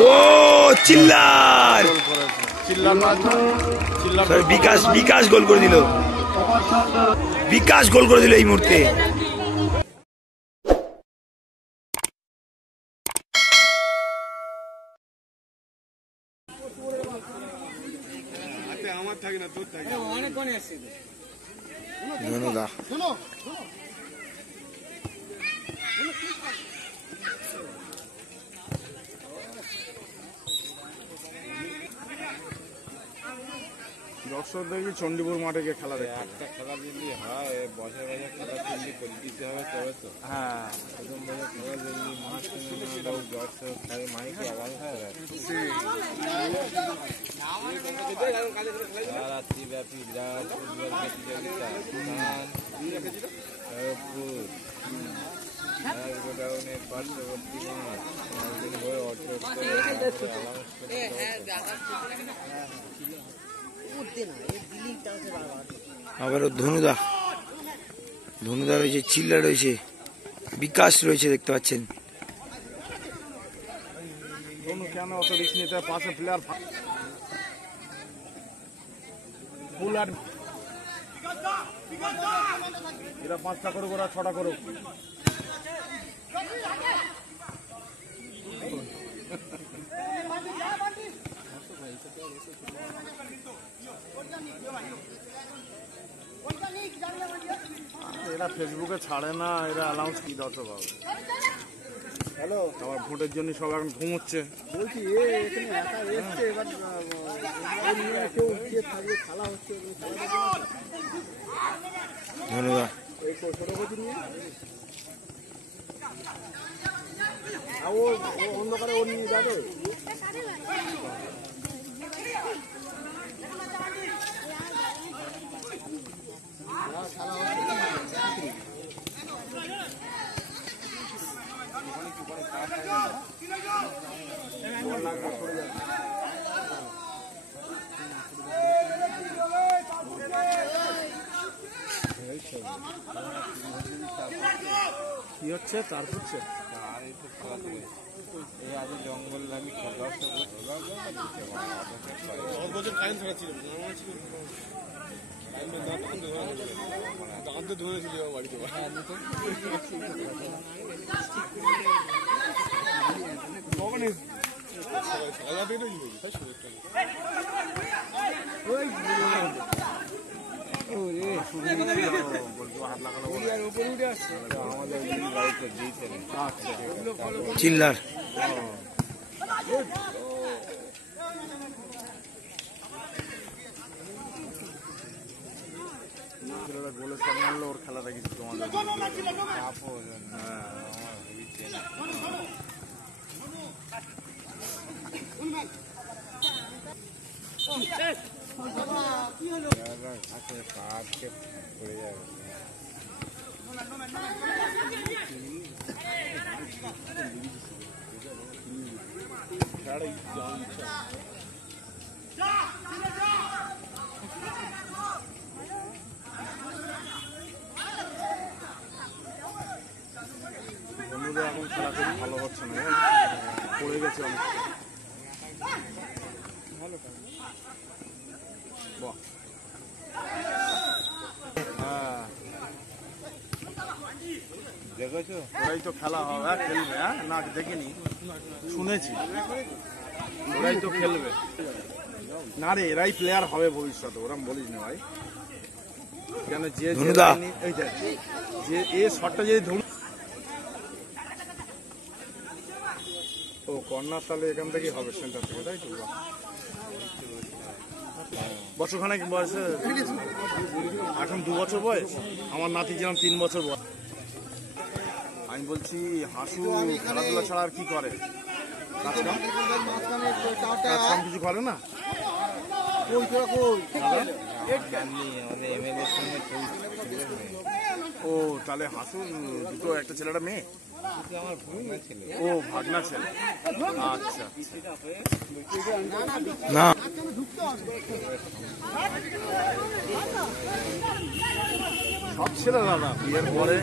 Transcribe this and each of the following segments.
ও চিল্লার বিকাশ গোল করে দিল, বিকাশ গোল করে দিল এই মুহূর্তে। ধনুদা দর্শক দেখবি চণ্ডীপুর মাঠে গিয়ে খেলা দেখে একটা খেলা যদি হয় বছর বছর খেলা তৈরি করে দিতে হবে তবে তো। হ্যাঁ প্রথম বছর খেলা যদি মাঠ দর্শক খেলে মাইকে আলাদা হবে রাত্রিব্যাপী বিরাট ফুটবল প্রতিযোগিতা গোডাউনের পার্শ্ববর্তী মাঠ আবার ধনুদা ধনুদা রয়েছে, চিল্লা রয়েছে, বিকাশ রয়েছে, দেখতে পাচ্ছেন। ধনু কেন অত রিস্ক নিতে হয়? পাশে প্লেয়ার ফুল আর এরা 5টা করুক, ওরা 6টা করুক। এরা ফেসবুকে ছাড়ে না, এরা অ্যালাউন্স কি দর্শক হবে। হ্যালো, আমার ভোটের জন্য সব এখন ঘুমোচ্ছে। বলছি এখানে একা এসছে, এবার কেউ উঠিয়ে থাকবে, খেলা হচ্ছে। ধন্যবাদ। এই ছোট কোচি নিয়ে ও অন্ধকারে ও নিয়ে যাবে। কি হচ্ছে তার হচ্ছে জঙ্গল আমি চিল্লার গোলের সব মারলো, ওর খেলা দেখেছি তোমাদের। পড়ে যাবে বন্ধুদের এখন খেলা খুব ভালো হচ্ছে না, পড়ে গেছে অনেক। বাহ, হ্যাঁ দেখেছো? ওরাই তো খেলা হবে, খেলবে। হ্যাঁ না দেখিনি, শুনেছি ওরাই তো খেলবে। না রে, এরাই প্লেয়ার হবে ভবিষ্যতে, ওরা বলিস না ভাই। কেন যে যে এ শটটা যদি ধরু, ও কর্নার, তাহলে এখান থেকেই হবে, সেন্টার থেকে, তাই তো? বছরখানেক বয়সে, এখন 2 বছর বয়স। আমার নাতি যেরকম 3 বছর বয়স। আমি বলছি হাসু খেলাধুলা ছাড়া আর কি করে? কাজকাম কিছু করে না? ও তাহলে হাসু দুটো, একটা ছেলেটা মেয়ে। ও ভাগনা ছেলে, আচ্ছা। না সব ছেলে দাদা বিয়ের পরে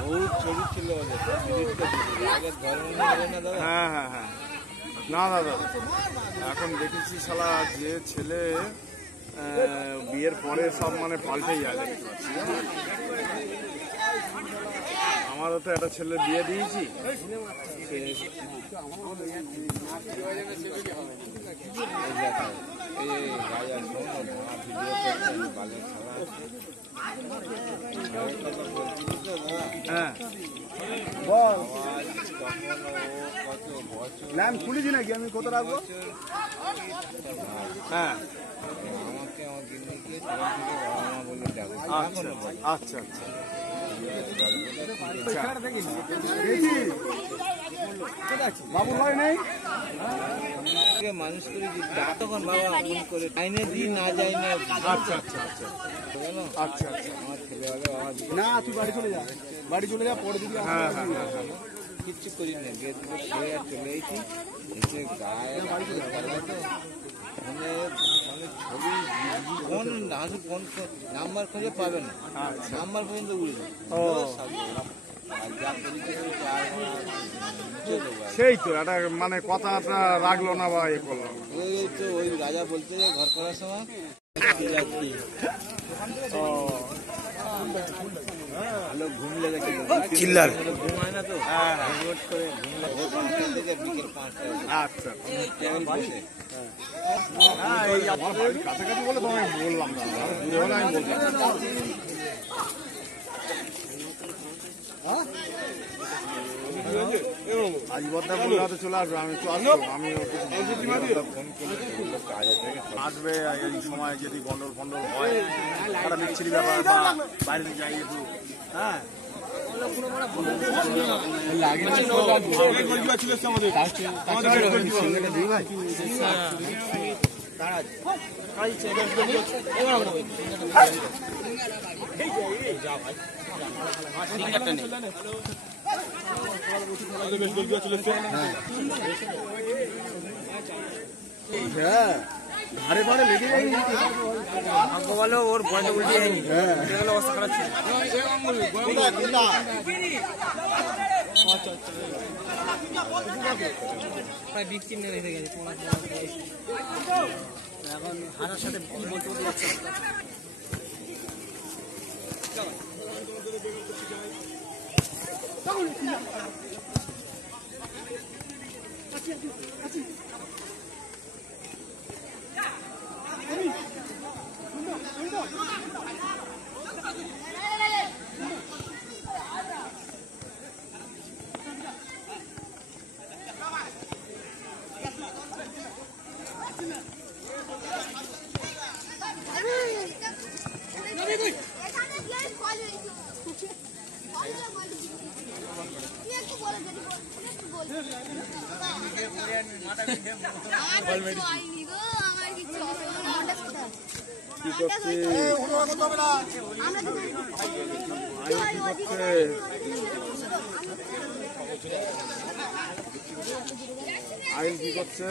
বহুত ছবি ছিল ওদের, আগের ধর্ম নিয়ে না দাদা। হ্যাঁ হ্যাঁ হ্যাঁ, না দাদা এখন দেখেছি শালা যে ছেলে বিয়ের পরে সব মানে পাল্টে যায় দেখতে পাচ্ছি। আমারও তো একটা ছেলে বিয়ে দিয়েছি, হ্যাঁ বল ল্যাম্প খুলেছি নাকি, আমি কত রাখবো? হ্যাঁ আমাকে আমার গিন্নিকে তখন থেকে বাবা মা বলে যাবো। আচ্ছা আচ্ছা বাবু ভাই নেই মানুষ করে তখন বাবা ফোন করে আইনে দিই না যাই না। আচ্ছা আচ্ছা আচ্ছা আচ্ছা আচ্ছা আমার ছেলে হবে বাবা না তুই বাড়ি চলে যা, বাড়ি চলে যা পরে দিবি। হ্যাঁ হ্যাঁ হ্যাঁ কিচ্ছু করি না, গিয়ে দিকে খেয়ে আর চলে এসেছি। এসে গায়ে বাড়ি চলে যাবো তো মানে মানে ছবি কোন কোন নাম্বার খুঁজে পাবে না, নাম্বার পর্যন্ত উড়ে যায়। ও আর যা পরিচয় করেছে আর সেই তো একটা মানে কথাটা রাখলো না বা এ করলো। ওই তো ওই রাজা বলতে যে ঘর করার সময় ভালো ঘুমলে দেখে চিল্লার ঘুম হয় না তো রিমোট করে ঘুমলে ভোর 5টা থেকে বিকেল 5টা। আচ্ছা টেবিল বসে কাছাকাছি বলে তো আমি বললাম না, দূরে হলে আমি বলতাম। আজ বদ্দা বললে হয়তো চলে আসবে, আমি তো আসবো, আমি ফোন করে কাজে থেকে আসবে। এই সময় যদি গন্ডল ফন্ডল হয়, একটা বিচ্ছিরি ব্যাপার বা বাইরে যাই একটু, হ্যাঁ ধারে ধারে লেগে যায়নি, বলো ওর বয়স উল্টে যায়নি, অবস্থা খারাপ ছিল। বৃষ্টি নেমে এসে গেছে এখন হারার সাথে বলতে বলতে যাচ্ছে। আইন কি করছে?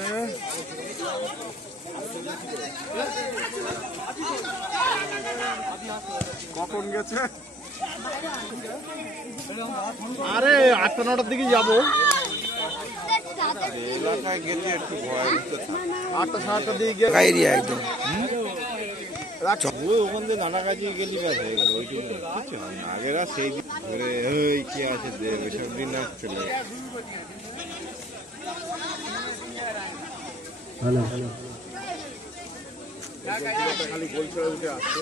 কখন গেছে? আরে 8টা-9টার দিকে যাবো। এলাকায় গেলে একটু ভয় তো থাকে। 8টা-8টার দিকে গিয়ে এরিয়া একদম ওই ওখান থেকে নানা কাজে গেলি ব্যাস হয়ে গেল, ওইটুকু কিছু হয় না। আগেরা সেই দিন ধরে ওই কি আছে দেব এসব দিন আর চলে খালি গোল ছেড়ে উঠে আসছে।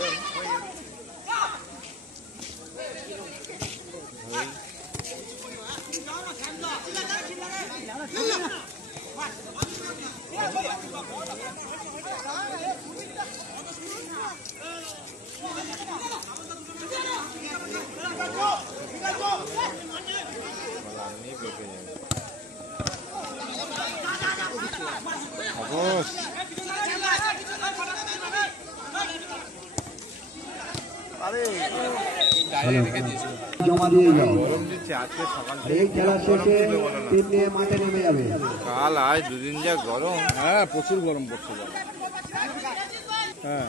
জমা দিয়ে যাও। গরম দিচ্ছে আজকে সকাল এই খেলা শেষে টিম নিয়ে মাঠে নেমে যাবে। কাল আজ দুদিন যা গরম। হ্যাঁ প্রচুর গরম পড়ছে। হ্যাঁ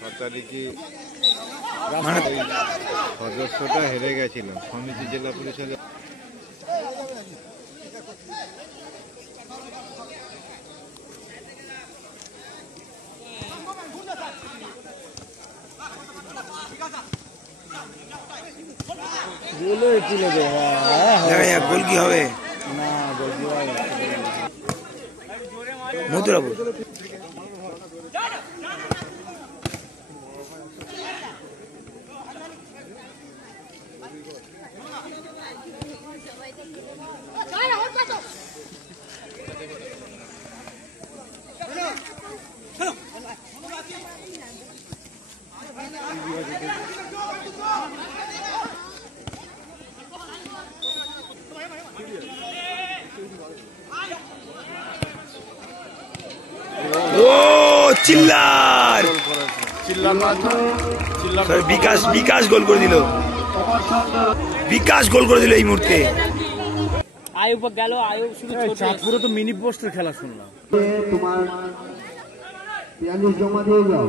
6 তারিখে সদস্যটা হেরে গেছিল সমিতি জেলা পরিষদের। দেখা যাক গোল কি হবে। মথুরাপুর ও চিল্লার বিকাশ বিকাশ গোল করে দিল। বিকাশ গোল করে দিল এই মুহূর্তে। আয়ুব গেল, আয়ুব শুধু চাঁদপুরে তো মিনি পোস্টের খেলা শুনলাম। তোমার 43 জমা দিয়ে যাও।